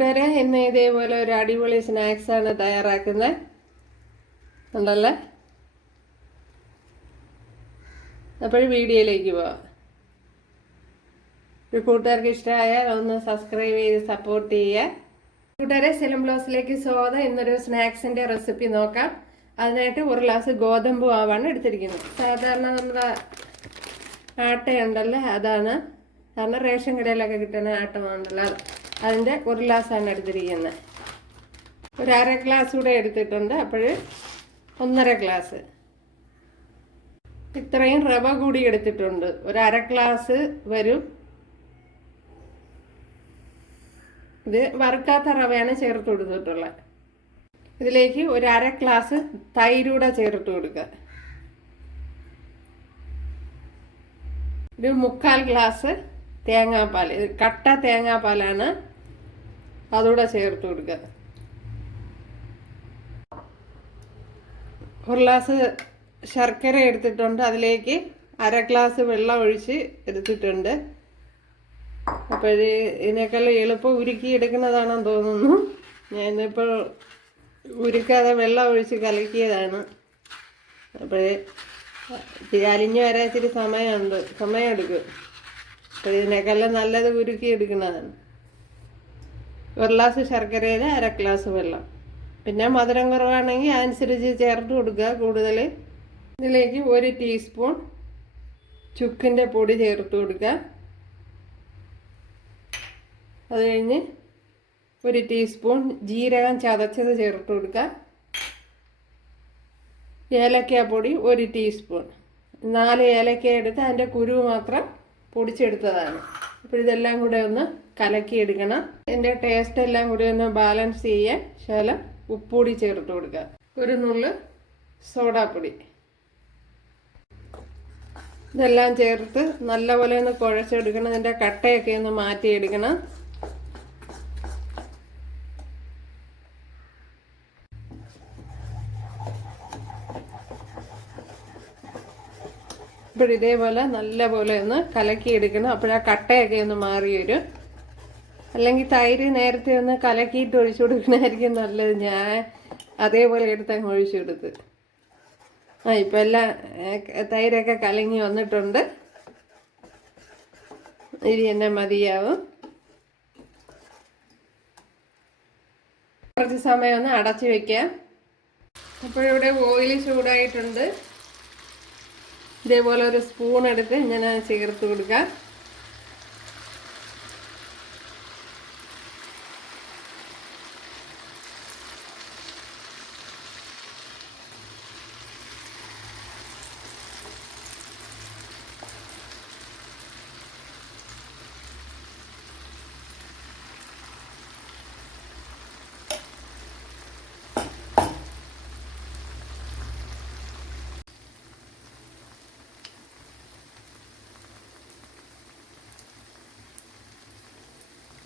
കൂട്ടുകാരെ, ഇന്ന് ഇതേപോലെ ഒരു അടിപൊളി സ്നാക്സാണ് തയ്യാറാക്കുന്നത്. ഉണ്ടല്ലേ? അപ്പോൾ വീഡിയോയിലേക്ക് പോവാം. ഒരു കൂട്ടുകാർക്ക് ഇഷ്ടമായാൽ ഒന്ന് സബ്സ്ക്രൈബ് ചെയ്ത് സപ്പോർട്ട് ചെയ്യുക. കൂട്ടുകാരെ, സെലം ബ്ലോസിലേക്ക് സ്വാഗതം. ഇന്നൊരു സ്നാക്സിൻ്റെ റെസിപ്പി നോക്കാം. അതിനായിട്ട് ഒരു ഗ്ലാസ് ഗോതമ്പ് മാവാണ് എടുത്തിരിക്കുന്നത്. സാധാരണ നമ്മുടെ ആട്ടയുണ്ടല്ലോ, അതാണ്. കാരണം റേഷൻ കടയിലൊക്കെ കിട്ടുന്ന ആട്ടമുണ്ടല്ലോ, അതിൻ്റെ ഒരു ഗ്ലാസ്സാണ് എടുത്തിരിക്കുന്നത്. ഒരു അര ഗ്ലാസ് കൂടെ എടുത്തിട്ടുണ്ട്, അപ്പോൾ 1.5 ഗ്ലാസ്. ഇത്രയും റവ കൂടി എടുത്തിട്ടുണ്ട്, ഒരു അര ഗ്ലാസ് വരും. ഇത് വറുക്കാത്ത റവയാണ് ചേർത്ത് കൊടുത്തിട്ടുള്ളത്. ഇതിലേക്ക് ഒരു അര ഗ്ലാസ് തൈരൂടെ ചേർത്ത് കൊടുക്കുക. ഒരു 1/4 ഗ്ലാസ് തേങ്ങാപ്പാൽ, ഇത് കട്ട തേങ്ങാപ്പാലാണ്, അതുകൂടെ ചേർത്ത് കൊടുക്കുക. 1 ഗ്ലാസ് ശർക്കര എടുത്തിട്ടുണ്ട്, അതിലേക്ക് അര ഗ്ലാസ് വെള്ളം ഒഴിച്ച് എടുത്തിട്ടുണ്ട്. അപ്പോൾ ഇതിനേക്കാൾ എളുപ്പം ഉരുക്കി എടുക്കുന്നതാണെന്ന് തോന്നുന്നു. ഞാനിപ്പോൾ ഉരുക്കാതെ വെള്ളം ഒഴിച്ച് കലക്കിയതാണ്. അപ്പോൾ അലിഞ്ഞ് വരാൻ ഇച്ചിരി സമയം എടുക്കും. അപ്പോൾ ഇതിനേക്കാളും നല്ലത് ഉരുക്കി എടുക്കുന്നതാണ്. 1 ഗ്ലാസ് ശർക്കരയിൽ അര ഗ്ലാസ് വെള്ളം. പിന്നെ മധുരം കുറവാണെങ്കിൽ അതനുസരിച്ച് ചേർത്ത് കൊടുക്കുക കൂടുതൽ. ഇതിലേക്ക് 1 ടീസ്പൂൺ ചുക്കിൻ്റെ പൊടി ചേർത്ത് കൊടുക്കുക. അത് കഴിഞ്ഞ് 1 ടീസ്പൂൺ ജീരകം ചതച്ചത് ചേർത്ത് കൊടുക്കുക. ഏലക്കാപ്പൊടി 1 ടീസ്പൂൺ. 4 ഏലക്ക എടുത്ത് അതിൻ്റെ കുരു മാത്രം പൊടിച്ചെടുത്തതാണ്. അപ്പോൾ ഇതെല്ലാം കൂടെ ഒന്ന് കലക്കിയെടുക്കണം. ഇതിൻ്റെ ടേസ്റ്റ് എല്ലാം കൂടി ഒന്ന് ബാലൻസ് ചെയ്യാൻ ശകലം ഉപ്പുപൊടി ചേർത്ത് കൊടുക്കുക. 1 നുള്ള് സോഡാപ്പൊടി. ഇതെല്ലാം ചേർത്ത് നല്ലപോലെ ഒന്ന് കുഴച്ചെടുക്കണം. ഇതിൻ്റെ കട്ടയൊക്കെ ഒന്ന് മാറ്റിയെടുക്കണം. ഇപ്പോൾ ഇതേപോലെ നല്ലപോലെ ഒന്ന് കലക്കിയെടുക്കണം. അപ്പോൾ ആ കട്ടയൊക്കെ ഒന്ന് മാറി വരും. അല്ലെങ്കിൽ തൈര് നേരത്തെ ഒന്ന് കലക്കിയിട്ട് ഒഴിച്ചു കൊടുക്കണമായിരിക്കും നല്ലത്. ഞാൻ അതേപോലെ എടുത്തങ്ങ് ഒഴിച്ചു കൊടുത്ത്. ഇപ്പം എല്ലാം തൈരൊക്കെ കലങ്ങി വന്നിട്ടുണ്ട്. ഇനി എന്നെ മതിയാവും. കുറച്ച് സമയം ഒന്ന് അടച്ചു വയ്ക്കാം. അപ്പോഴിവിടെ ഓയിൽ ചൂടായിട്ടുണ്ട്. ഇതേപോലെ ഒരു സ്പൂൺ എടുത്ത് ഇങ്ങനെ ചേർത്ത് കൊടുക്കാം.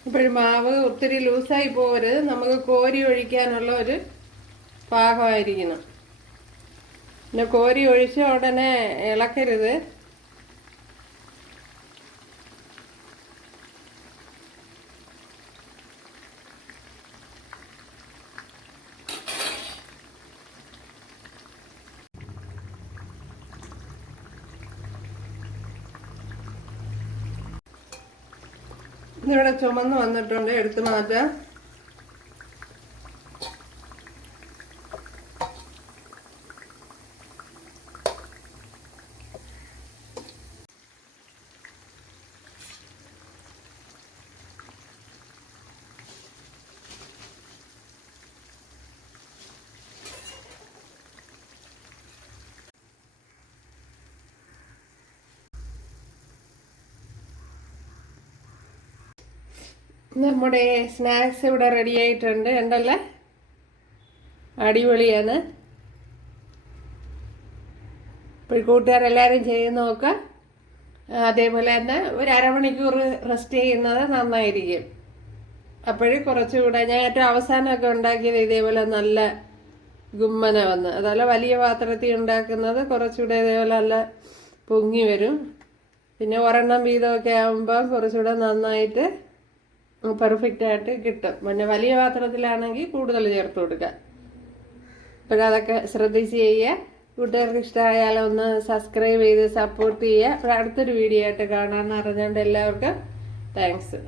ഇപ്പോൾ മാവ് ഒത്തിരി ലൂസായി പോകരുത്. നമുക്ക് കോരി ഒഴിക്കാനുള്ള ഒരു പാകമായിരിക്കണം. പിന്നെ കോരി ഒഴിച്ച ഉടനെ ഇളക്കരുത്. ഇതിവിടെ ചുമന്ന് വന്നിട്ടുണ്ട്, എടുത്ത് മാറ്റാം. നമ്മുടെ സ്നാക്സ് ഇവിടെ റെഡി ആയിട്ടുണ്ട്. ഉണ്ടല്ലേ, അടിപൊളിയാണ്. ഇപ്പോൾ കൂട്ടുകാരെല്ലാവരും ചെയ്ത് നോക്കുക. അതേപോലെ തന്നെ ഒരു അരമണിക്കൂർ റെസ്റ്റ് ചെയ്യുന്നത് നന്നായിരിക്കും. അപ്പോഴും കുറച്ചുകൂടെ ഞാൻ ഏറ്റവും അവസാനമൊക്കെ ഉണ്ടാക്കിയത് ഇതേപോലെ നല്ല ഗുമ്മന വന്ന്. അതല്ല വലിയ പാത്രത്തിൽ ഉണ്ടാക്കുന്നത് കുറച്ചുകൂടെ ഇതേപോലെ നല്ല പൊങ്ങി വരും. പിന്നെ ഒരെണ്ണം വീതമൊക്കെ ആകുമ്പോൾ കുറച്ചുകൂടെ നന്നായിട്ട് പെർഫെക്റ്റ് ആയിട്ട് കിട്ടും. പിന്നെ വലിയ പാത്രത്തിലാണെങ്കിൽ കൂടുതൽ ചേർത്ത് കൊടുക്കുക. അപ്പോഴതൊക്കെ ശ്രദ്ധിച്ച് ചെയ്യുക. കൂട്ടുകാർക്ക് ഇഷ്ടമായാലും ഒന്ന് സബ്സ്ക്രൈബ് ചെയ്ത് സപ്പോർട്ട് ചെയ്യുക. അപ്പോൾ അടുത്തൊരു വീഡിയോ ആയിട്ട് കാണാമെന്ന് അറിഞ്ഞുകൊണ്ട് എല്ലാവർക്കും താങ്ക്സ്.